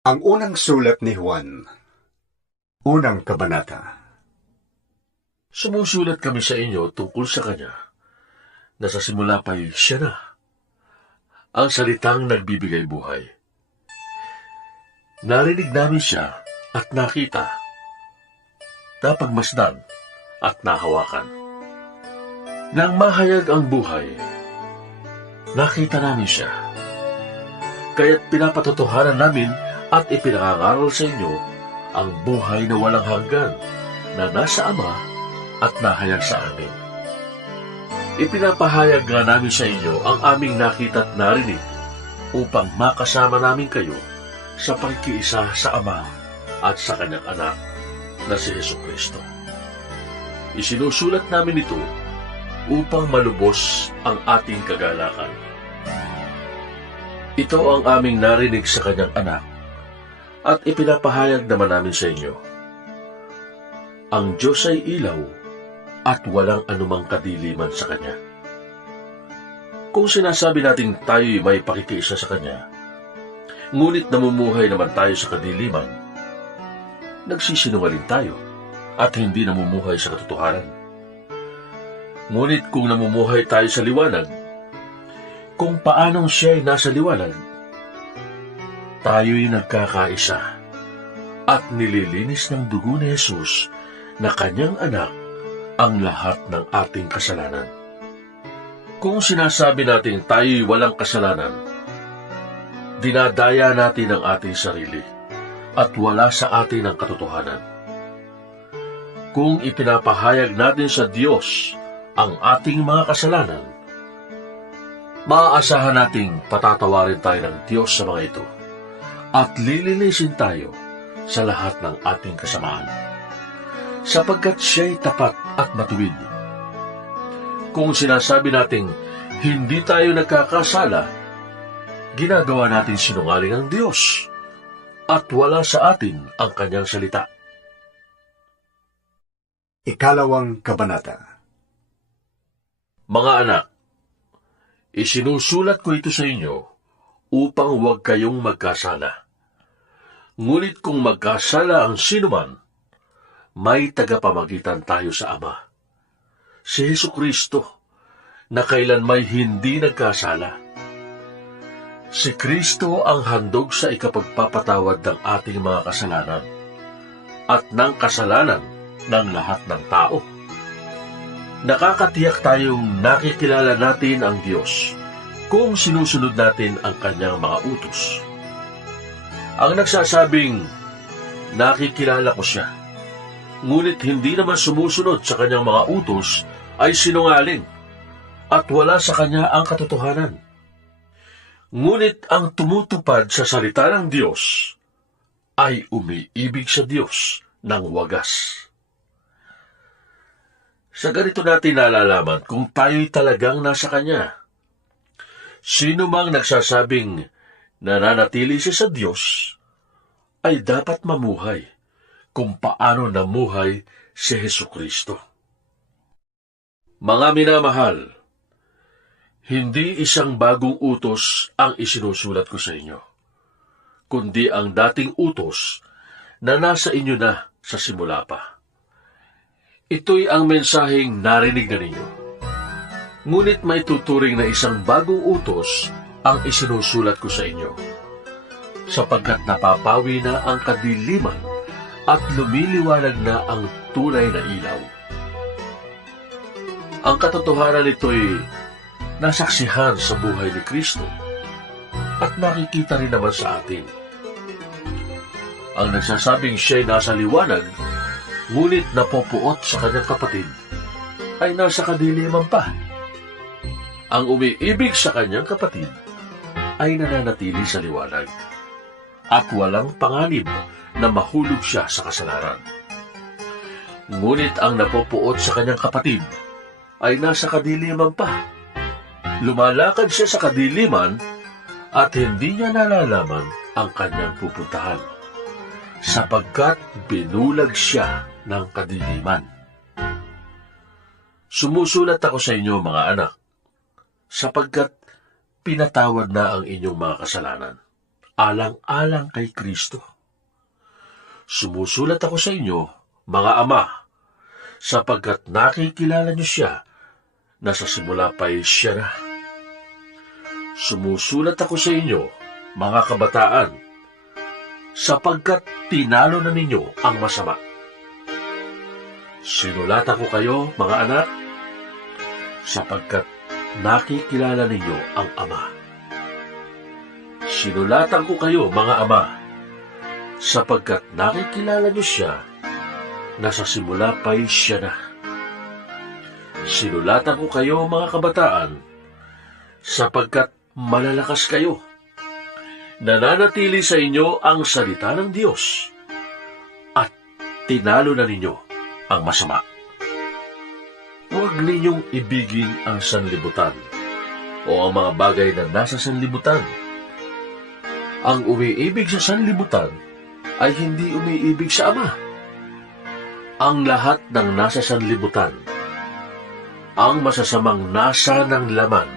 Ang unang sulat ni Juan, unang kabanata. Sumusulat kami sa inyo tungkol sa Kanya, na sa simula pa'y siya na, ang salitang nagbibigay buhay. Narinig namin siya at nakita, napagmasdan at nahawakan. Nang mahayag ang buhay, nakita namin siya. Kaya't pinapatotohanan namin at ipinangangaral sa inyo ang buhay na walang hanggan na nasa Ama at nahayag sa amin. Ipinapahayag nga namin sa inyo ang aming nakita at narinig upang makasama namin kayo sa pagkiisa sa Ama at sa Kanyang Anak na si Jesucristo. Isinusulat namin ito upang malubos ang ating kagalakan. Ito ang aming narinig sa Kanyang Anak at ipinapahayag naman namin sa inyo. Ang Diyos ay ilaw at walang anumang kadiliman sa Kanya. Kung sinasabi natin tayo'y may pakikiisa sa Kanya, ngunit namumuhay naman tayo sa kadiliman, nagsisinungaling tayo at hindi namumuhay sa katotohanan. Ngunit kung namumuhay tayo sa liwanag, kung paanong siya'y nasa liwanag, tayo'y nagkakaisa at nililinis ng dugo ni Jesus na Kanyang Anak ang lahat ng ating kasalanan. Kung sinasabi natin tayo'y walang kasalanan, dinadaya natin ang ating sarili at wala sa atin ang katotohanan. Kung ipinapahayag natin sa Diyos ang ating mga kasalanan, maaasahan nating patatawarin tayo ng Diyos sa mga ito at lilinisin tayo sa lahat ng ating kasamaan, sapagkat siya'y tapat at matuwid. Kung sinasabi nating hindi tayo nagkakasala, ginagawa natin sinungaling ang Diyos at wala sa atin ang Kanyang salita. Ikalawang kabanata. Mga anak, isinusulat ko ito sa inyo upang huwag kayong magkasala. Ngunit kung magkasala ang sinuman, may tagapamagitan tayo sa Ama, si Jesucristo, na kailan may hindi nagkasala. Si Kristo ang handog sa ikapagpapatawad ng ating mga kasalanan at ng kasalanan ng lahat ng tao. Nakakatiyak tayong nakikilala natin ang Diyos kung sinusunod natin ang Kanyang mga utos. Ang nagsasabing, nakikilala ko siya, ngunit hindi naman sumusunod sa Kanyang mga utos ay sinungaling at wala sa Kanya ang katotohanan. Ngunit ang tumutupad sa salita ng Diyos ay umiibig sa Diyos ng wagas. Sa ganito natin nalalaman kung tayo'y talagang nasa Kanya. Sino mang nagsasabing nananatili siya sa Diyos ay dapat mamuhay kung paano namuhay si Jesucristo. Mga minamahal, hindi isang bagong utos ang isinusulat ko sa inyo, kundi ang dating utos na nasa inyo na sa simula pa. Ito'y ang mensaheng narinig na ninyo. Ngunit may tuturing na isang bagong utos ang isinusulat ko sa inyo, sapagkat napapawi na ang kadiliman at lumiliwanag na ang tunay na ilaw. Ang katotohanan nito'y nasaksihan sa buhay ni Kristo at nakikita rin naman sa atin. Ang nagsasabing siya'y nasa liwanag, ngunit napopuot sa kanyang kapatid, ay nasa kadiliman pa. Ang umiibig sa kanyang kapatid ay nananatili sa liwanag at walang panganib na mahulog siya sa kasalanan. Ngunit ang napopuot sa kanyang kapatid ay nasa kadiliman pa. Lumalakad siya sa kadiliman at hindi niya nalalaman ang kanyang pupuntahan, sapagkat binulag siya ng kadiliman. Sumusulat ako sa inyo, mga anak, sapagkat pinatawad na ang inyong mga kasalanan alang-alang kay Kristo. Sumusulat ako sa inyo, mga ama, sapagkat nakikilala niyo siya na sa simula pa'y siya na. Sumusulat ako sa inyo, mga kabataan, sapagkat tinalo na ninyo ang masama. Sinulatan ko kayo, mga anak, sapagkat nakikilala ninyo ang Ama. Sinulatan ko kayo, mga ama, sapagkat nakikilala niyo siya na sa simula pa'y siya na. Sinulatan ko kayo, mga kabataan, sapagkat malalakas kayo. Nananatili sa inyo ang salita ng Diyos at tinalo na ninyo ang masama. Huwag ninyong ibigin ang sanlibutan o ang mga bagay na nasa sanlibutan. Ang umiibig sa sanlibutan ay hindi umiibig sa Ama. Ang lahat ng nasa sanlibutan, ang masasamang nasa ng laman,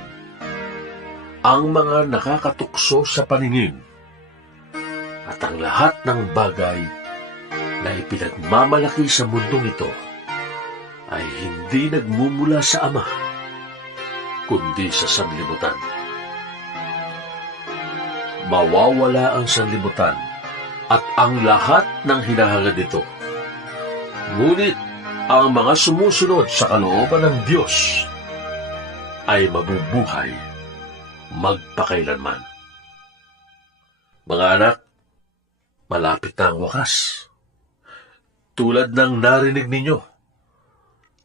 ang mga nakakatukso sa paningin, at ang lahat ng bagay na ipinagmamalaki sa mundong ito ay hindi nagmumula sa Ama, kundi sa sanlibutan. Mawawala ang sanlibutan at ang lahat ng hinahangad nito. Ngunit ang mga sumusunod sa kalooban ng Diyos ay mabubuhay magpakailanman. Mga anak, malapit na ang wakas. Tulad ng narinig ninyo,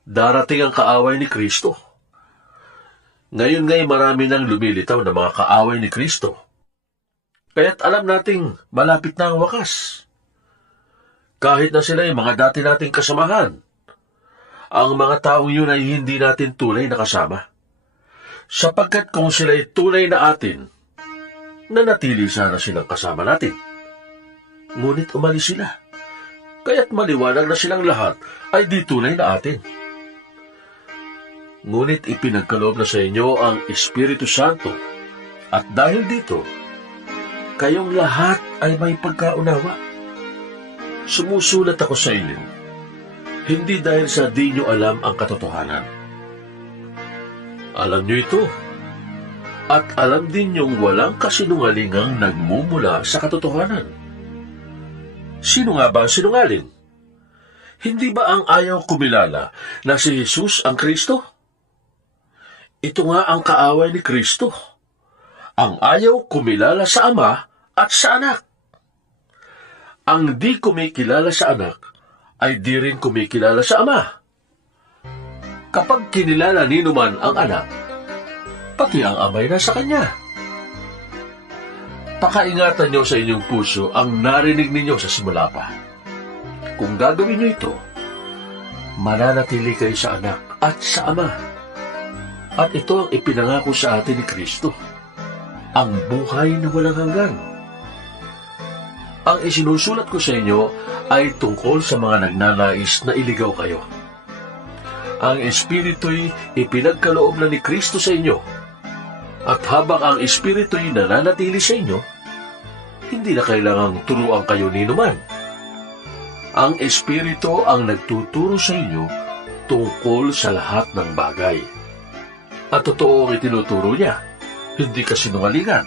darating ang kaaway ni Kristo. Ngayon nga'y marami nang lumilitaw na mga kaaway ni Kristo. Kaya't alam nating malapit na ang wakas. Kahit na sila ay mga dati nating kasamahan, ang mga taong yun ay hindi natin tunay na kasama. Sapagkat kung sila ay tunay na atin, nanatili sana silang kasama natin. Ngunit umalis sila. Kaya't maliwanag na silang lahat ay di tunay na atin. Ngunit ipinagkaloob na sa inyo ang Espiritu Santo, at dahil dito, kayong lahat ay may pagkaunawa. Sumusulat ako sa inyo, hindi dahil sa di nyo alam ang katotohanan. Alam nyo ito, at alam din nyong walang kasinungalingang nagmumula sa katotohanan. Sino nga ba ang sinungaling? Hindi ba ang ayaw kumilala na si Jesus ang Kristo? Ito nga ang kaaway ni Kristo, ang ayaw kumilala sa Ama at sa Anak. Ang di kumikilala sa Anak ay di rin kumikilala sa Ama. Kapag kinilala ninuman ang Anak, pati ang Ama'y nasa Kanya. Pakaingatan niyo sa inyong puso ang narinig ninyo sa simula pa. Kung gagawin niyo ito, mananatili kayo sa Anak at sa Ama. At ito ang ipinangako sa atin ni Kristo, ang buhay na walang hanggan. Ang isinusulat ko sa inyo ay tungkol sa mga nagnanais na iligaw kayo. Ang Espiritu'y ipinagkaloob na ni Kristo sa inyo, at habang ang Espiritu'y nananatili sa inyo, hindi na kailangang turuan kayo ninuman. Ang Espiritu ang nagtuturo sa inyo tungkol sa lahat ng bagay. At totoo ang itinuturo niya, hindi kasinungalingan.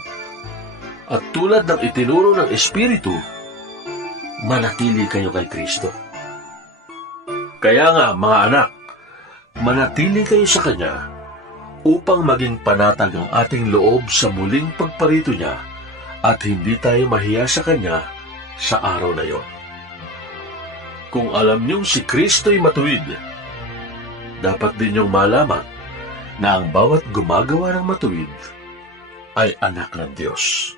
At tulad ng itinuro ng Espiritu, manatili kayo kay Kristo. Kaya nga, mga anak, manatili kayo sa Kanya upang maging panatag ang ating loob sa muling pagparito niya at hindi tayo mahiya sa Kanya sa araw na yon. Kung alam niyong si Kristo'y matuwid, dapat din niyong malaman na ang bawat gumagawa ng matuwid ay anak ng Diyos.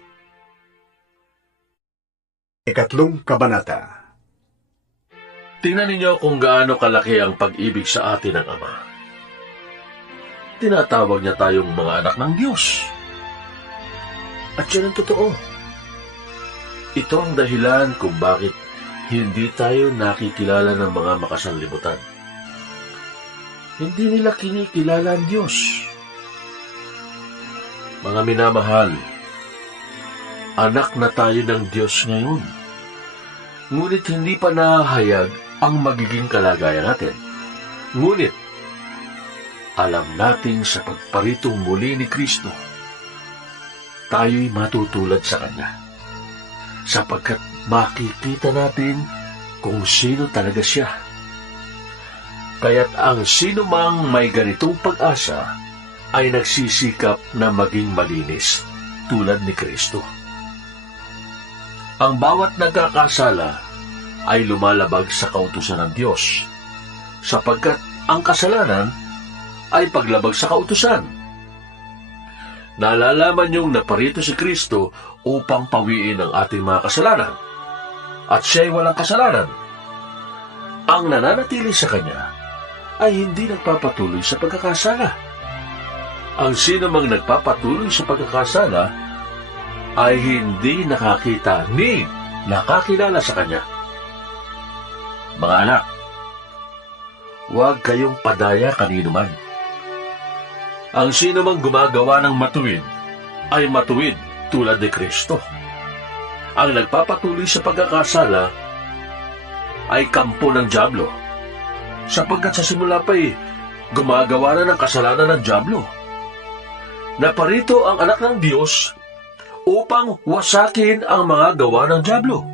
Ikatlong Kabanata. Tingnan ninyo kung gaano kalaki ang pag-ibig sa atin ng Ama. Tinatawag niya tayong mga anak ng Diyos. At yan ang totoo. Ito ang dahilan kung bakit hindi tayo nakikilala ng mga makasanlibutan. Hindi nila kinikilala ang Diyos. Mga minamahal, anak na tayo ng Diyos ngayon. Ngunit hindi pa nahahayag ang magiging kalagayan natin. Ngunit, alam natin sa pagparitong muli ni Kristo, tayo'y matutulad sa Kanya, sapagkat makikita natin kung sino talaga siya. Kaya't ang sino mang may ganitong pag-asa ay nagsisikap na maging malinis tulad ni Kristo. Ang bawat nagkakasala ay lumalabag sa kautusan ng Diyos, sapagkat ang kasalanan ay paglabag sa kautusan. Nalalaman niyong naparito si Kristo upang pawiin ang ating mga kasalanan, at siya'y walang kasalanan. Ang nananatili sa Kanya ay hindi nagpapatuloy sa pagkakasala. Ang sino mang nagpapatuloy sa pagkakasala ay hindi nakakita ni nakakilala sa Kanya. Mga anak, huwag kayong padaya kanino man. Ang sino mang gumagawa ng matuwid ay matuwid tulad ni Kristo. Ang nagpapatuloy sa pagkakasala ay kampo ng dyablo, sapagkat sa simula pa'y gumagawa na ng kasalanan ng dyablo. Naparito ang anak ng Diyos upang wasakin ang mga gawa ng dyablo.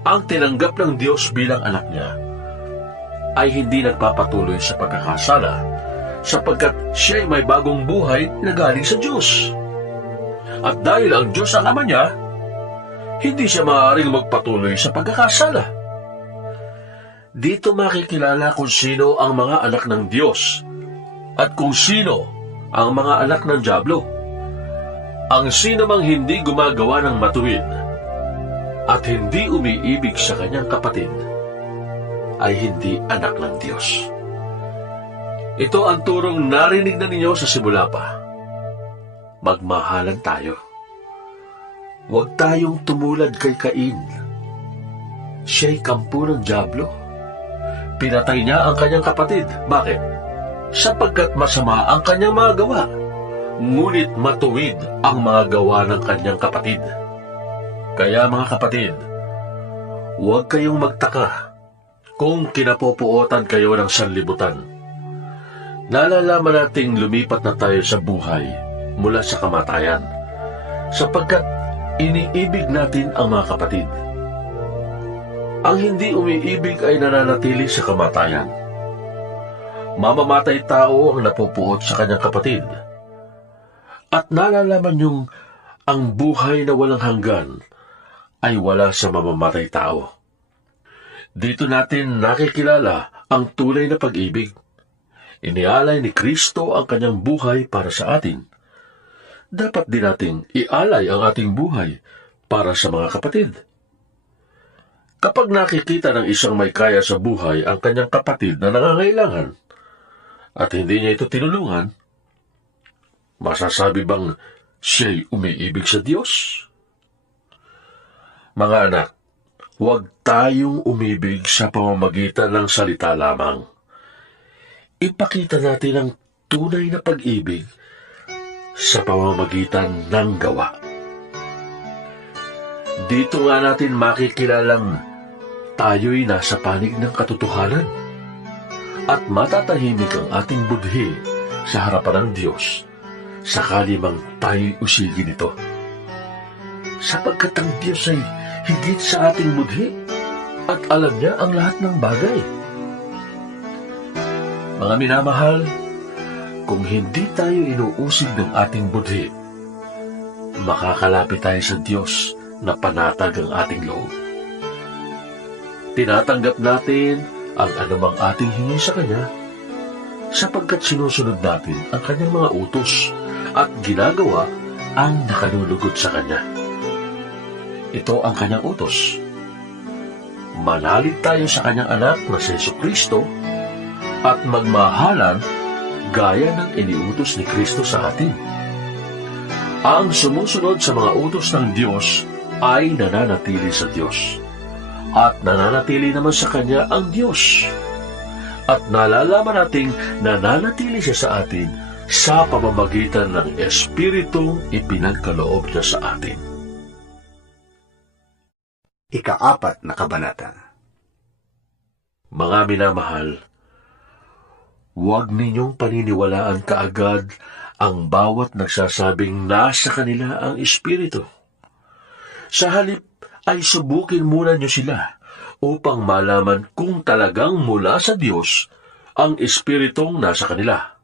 Ang tinanggap ng Diyos bilang anak niya ay hindi nagpapatuloy sa pagkakasala, sapagkat siya ay may bagong buhay na galing sa Diyos. At dahil ang Diyos ang ama niya, hindi siya maaaring magpatuloy sa pagkakasala. Dito makikilala kung sino ang mga anak ng Diyos at kung sino ang mga anak ng dyablo. Ang sino mang hindi gumagawa ng matuwid at hindi umiibig sa kanyang kapatid ay hindi anak ng Diyos. Ito ang turong narinig na ninyo sa simula pa. Magmahalan tayo. Huwag tayong tumulad kay Cain. Siya'y kampo ng dyablo. Pinatay niya ang kanyang kapatid. Bakit? Sapagkat masama ang kanyang mga gawa, ngunit matuwid ang mga gawa ng kanyang kapatid. Kaya mga kapatid, huwag kayong magtaka kung kinapopuotan kayo ng sanlibutan. Nalalaman nating lumipat na tayo sa buhay mula sa kamatayan, sapagkat iniibig natin ang mga kapatid. Ang hindi umiibig ay nananatili sa kamatayan. Mamamatay tao ang napupuot sa kanyang kapatid. At nalalaman niyong ang buhay na walang hanggan ay wala sa mamamatay tao. Dito natin nakikilala ang tunay na pag-ibig. Inialay ni Kristo ang kanyang buhay para sa atin. Dapat din nating ialay ang ating buhay para sa mga kapatid. Kapag nakikita ng isang may kaya sa buhay ang kanyang kapatid na nangangailangan at hindi niya ito tinulungan, masasabi bang siya'y umiibig sa Diyos? Mga anak, huwag tayong umibig sa pamamagitan ng salita lamang. Ipakita natin ang tunay na pag-ibig sa pamamagitan ng gawa. Dito nga natin makikilalang tayo'y nasa panig ng katotohanan at matatahimik ang ating budhi sa harapan ng Diyos sakali mang tayo'y usigin ito. Sapagkat ang Diyos ay higit sa ating budhi at alam niya ang lahat ng bagay. Mga minamahal, kung hindi tayo inuusig ng ating budhi, makakalapit tayo sa Diyos na panatag ang ating loob. Tinatanggap natin ang anumang ating hingi sa Kanya sapagkat sinusunod natin ang Kanyang mga utos at ginagawa ang nakalulugod sa Kanya. Ito ang Kanyang utos. Manalig tayo sa Kanyang anak na si Jesucristo at magmahalan gaya ng iniutos ni Kristo sa atin. Ang sumusunod sa mga utos ng Diyos ay nananatili sa Diyos. At nananatili naman sa Kanya ang Diyos. At nalalaman nating nananatili siya sa atin sa pamamagitan ng Espiritong ipinagkaloob niya sa atin. ika-4 na kabanata. Mga minamahal, huwag ninyong paniniwalaan kaagad ang bawat nagsasabing nasa kanila ang Espiritu. Sa halip ay subukin muna nyo sila upang malaman kung talagang mula sa Diyos ang Espiritong nasa kanila.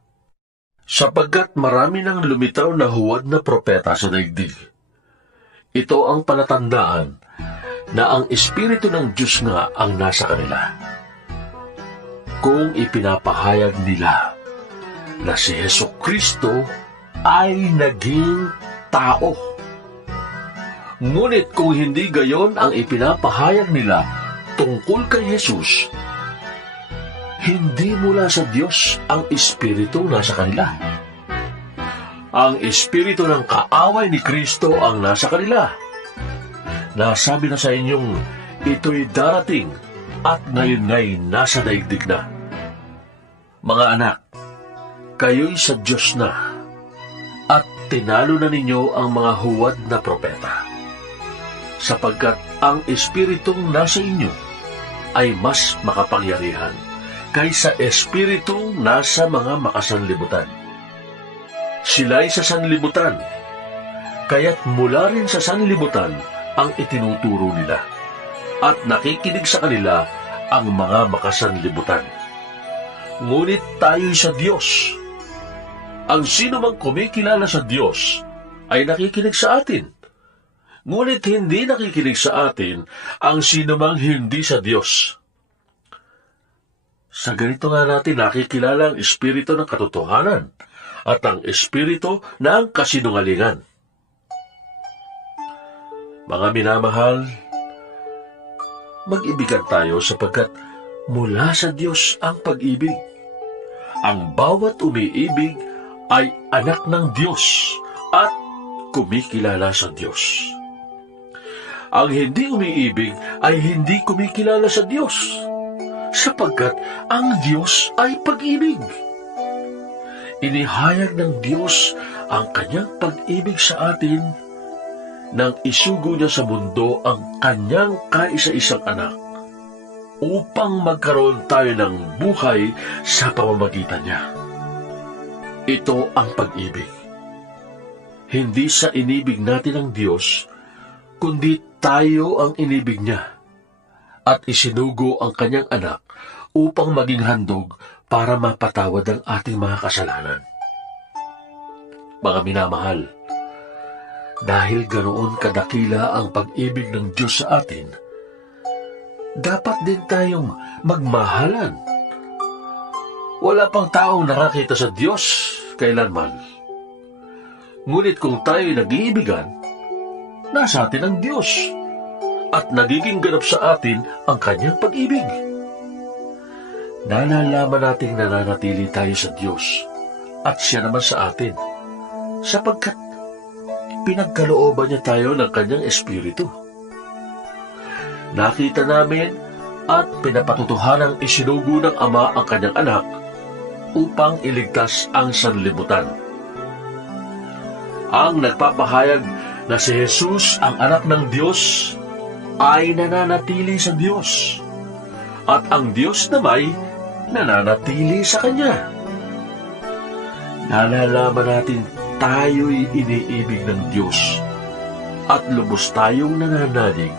Sapagkat marami nang lumitaw na huwad na propeta sa daigdig. Ito ang palatandaan na ang Espiritu ng Diyos nga ang nasa kanila. Kung ipinapahayag nila na si Hesukristo ay naging tao. Ngunit kung hindi gayon ang ipinapahayag nila tungkol kay Jesus, hindi mula sa Diyos ang Espiritu nasa kanila. Ang Espiritu ng kaaway ni Kristo ang nasa kanila. Nasabi na sa inyong ito'y darating at ngayon nga'y nasa daigdig na. Mga anak, kayo'y sa Diyos na at tinalo na ninyo ang mga huwad na propeta, sapagkat ang Espiritong nasa inyo ay mas makapangyarihan kaysa Espiritong nasa mga makasanlibutan. Sila'y sa sanlibutan, kaya't mula rin sa sanlibutan ang itinuturo nila, at nakikinig sa kanila ang mga makasanlibutan. Ngunit tayo'y sa Diyos. Ang sino mang kumikilala sa Diyos ay nakikinig sa atin. Ngunit hindi nakikinig sa atin ang sino mang hindi sa Diyos. Sa ganito nga natin nakikilala ang Espiritu ng katotohanan at ang Espiritu ng kasinungalingan. Mga minamahal, mag-ibigan tayo sapagkat mula sa Diyos ang pag-ibig. Ang bawat umiibig ay anak ng Diyos at kumikilala sa Diyos. Ang hindi umiibig ay hindi kumikilala sa Diyos, sapagkat ang Diyos ay pag-ibig. Inihayag ng Diyos ang kanyang pag-ibig sa atin nang isugo niya sa mundo ang kanyang kaisa-isang anak upang magkaroon tayo ng buhay sa pamamagitan niya. Ito ang pag-ibig. Hindi sa inibig natin ang Diyos, kundi tayo ang inibig niya at isinugo ang kanyang anak upang maging handog para mapatawad ang ating mga kasalanan. Mga minamahal, dahil ganoon kadakila ang pag-ibig ng Diyos sa atin, dapat din tayong magmahalan. Wala pang taong nakakita sa Diyos kailanman. Ngunit kung tayo'y nag-iibigan, nasa atin ang Diyos at nagiging ganap sa atin ang kanyang pag-ibig. Nalalaman nating nananatili tayo sa Diyos at siya naman sa atin, sapagkat pinagkalooban niya tayo ng kanyang Espiritu. Nakita namin at pinapatutuhanang isinugo ng Ama ang kanyang anak upang iligtas ang sanlibutan. Ang nagpapahayag na si Jesus ang anak ng Diyos ay nananatili sa Diyos, at ang Diyos namay nananatili sa Kanya. Nalalaman natin tayo'y iniibig ng Diyos at lubos tayong nananalig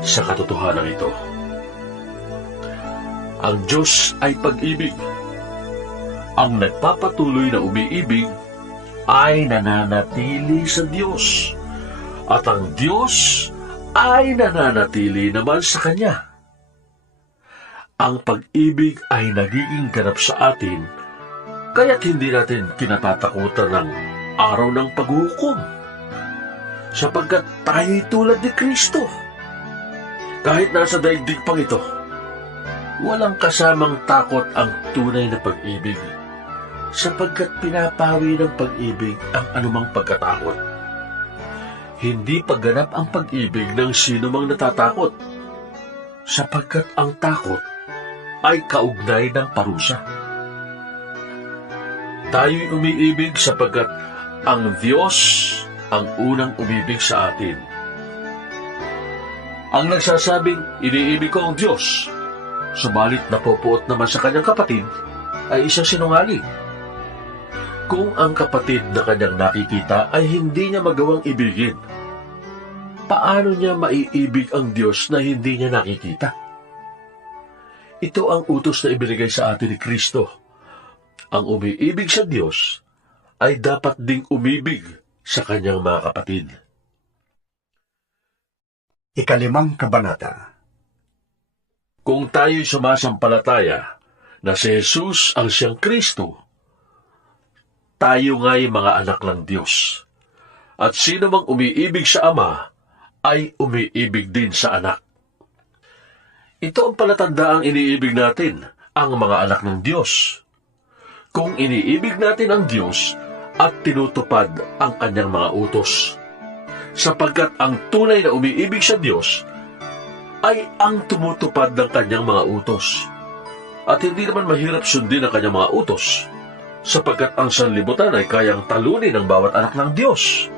sa katotohanan ito. Ang Diyos ay pag-ibig. Ang nagpapatuloy na umiibig ay nananatili sa Diyos, at ang Diyos ay nananatili naman sa Kanya. Ang pag-ibig ay nagiging ganap sa atin, kaya't hindi natin kinatatakutan ng araw ng paghukom, sapagkat tayo'y tulad ni Kristo. Kahit nasa daigdig pang ito, walang kasamang takot ang tunay na pag-ibig, sapagkat pinapawi ng pag-ibig ang anumang pagkatakot. Hindi pagganap ang pag-ibig ng sino mang natatakot, sapagkat ang takot ay kaugnay ng parusa. Tayo'y umiibig sapagkat ang Diyos ang unang umibig sa atin. Ang nagsasabing iniibig ko ang Diyos, subalit napupuot naman sa kanyang kapatid, ay isang sinungaling. Kung ang kapatid na kanyang nakikita ay hindi niya magawang ibigin, paano niya maiibig ang Diyos na hindi niya nakikita? Ito ang utos na ibinigay sa atin ni Kristo. Ang umiibig sa Diyos ay dapat ding umibig sa kanyang mga kapatid. 5 kabanata. Kung tayo'y sumasampalataya na si Jesus ang siyang Kristo, tayo nga'y mga anak ng Diyos. At sino mang umiibig sa Ama, ay umiibig din sa anak. Ito ang palatandaang iniibig natin, ang mga anak ng Diyos. Kung iniibig natin ang Diyos at tinutupad ang kanyang mga utos, sapagkat ang tunay na umiibig sa Diyos ay ang tumutupad ng kanyang mga utos. At hindi naman mahirap sundin ang kanyang mga utos, sapagkat ang sanlibutan ay kayang talunin ng bawat anak ng Diyos,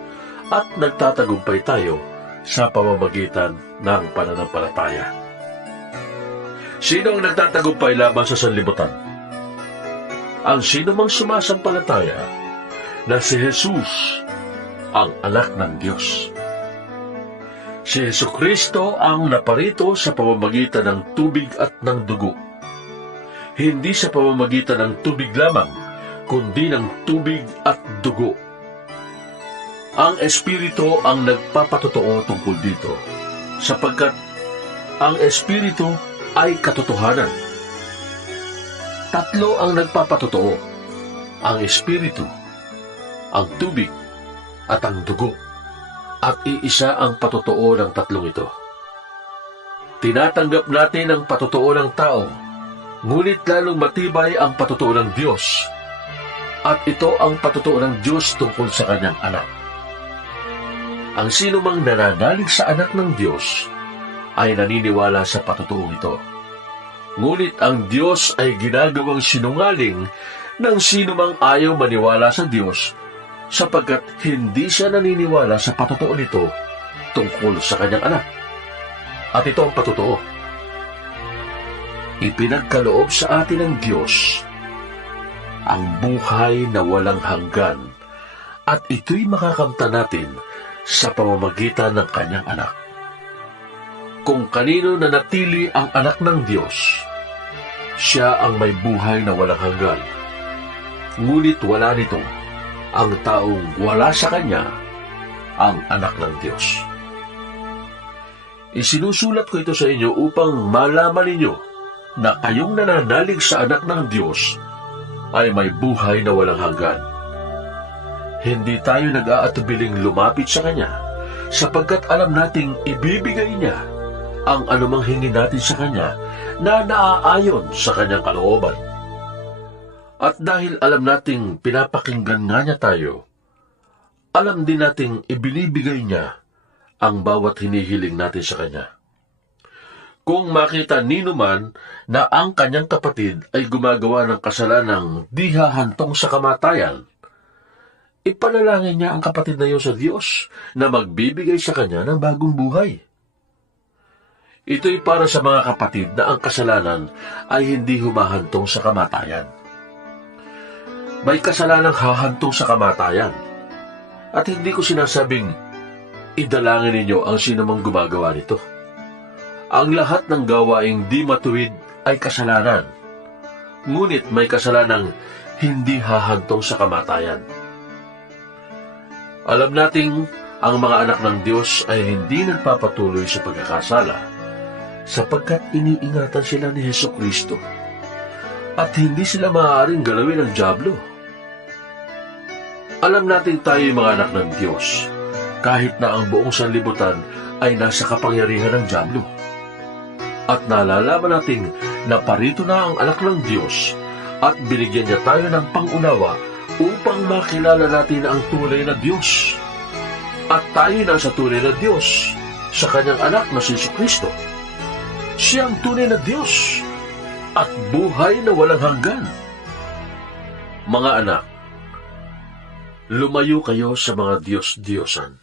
at nagtatagumpay tayo sa pamamagitan ng pananampalataya. Sino ang nagtatagumpay laban sa sanlibutan? Ang sino mang sumasampalataya na si Jesus ang anak ng Diyos. Si Jesucristo ang naparito sa pamamagitan ng tubig at ng dugo. Hindi sa pamamagitan ng tubig lamang, kundi ng tubig at dugo. Ang Espiritu ang nagpapatotoo tungkol dito, sapagkat ang Espiritu ay katotohanan. Tatlo ang nagpapatotoo: ang Espiritu, ang tubig, at ang dugo. At iisa ang patotoo ng tatlong ito. Tinatanggap natin ang patotoo ng tao, ngunit lalong matibay ang patotoo ng Diyos. At ito ang patotoo ng Diyos tungkol sa kanyang anak. Ang sino mang nananalig sa anak ng Diyos ay naniniwala sa patotoong ito. Ngunit ang Diyos ay ginagawang sinungaling ng sino mang ayaw maniwala sa Diyos, sapagkat hindi siya naniniwala sa patotoo nito tungkol sa kanyang anak. At ito ang patotoo: ipinagkaloob sa atin ng Diyos ang buhay na walang hanggan, at ito'y makakamtan natin sa pamamagitan ng kanyang anak. Kung kanino nanatili ang anak ng Diyos, siya ang may buhay na walang hanggan. Ngunit wala nito ang taong wala sa kanya, ang anak ng Diyos. Isinusulat ko ito sa inyo upang malaman ninyo na kayong nananalig sa anak ng Diyos ay may buhay na walang hanggan. Hindi tayo nag-aatubiling lumapit sa Kanya, sapagkat alam nating ibibigay Niya ang anumang hingin natin sa Kanya na naaayon sa Kanyang kalooban. At dahil alam nating pinapakinggan nga Niya tayo, alam din nating ibinibigay Niya ang bawat hinihiling natin sa Kanya. Kung makita nino man na ang kanyang kapatid ay gumagawa ng kasalanang di hahantong sa kamatayan, ipanalangin niya ang kapatid na iyon sa Diyos na magbibigay sa kanya ng bagong buhay. Ito'y para sa mga kapatid na ang kasalanan ay hindi humahantong sa kamatayan. May kasalanang hahantong sa kamatayan, at hindi ko sinasabing idalangin ninyo ang sinumang gumagawa nito. Ang lahat ng gawaing di matuwid ay kasalanan, ngunit may kasalanang hindi hahantong sa kamatayan. Alam nating ang mga anak ng Diyos ay hindi nagpapatuloy sa pagkakasala, sapagkat iniingatan sila ni Jesucristo, at hindi sila maaaring galawin ng dyablo. Alam natin tayo'y mga anak ng Diyos, kahit na ang buong sanlibutan ay nasa kapangyarihan ng dyablo. At nalalaman natin na parito na ang anak ng Diyos at binigyan niya tayo ng pangunawa upang makilala natin ang tunay na Diyos. At tayo nasa tunay na Diyos sa kanyang anak na si Jesucristo. Siya ang tunay na Diyos at buhay na walang hanggan. Mga anak, lumayo kayo sa mga Diyos-Diyosan.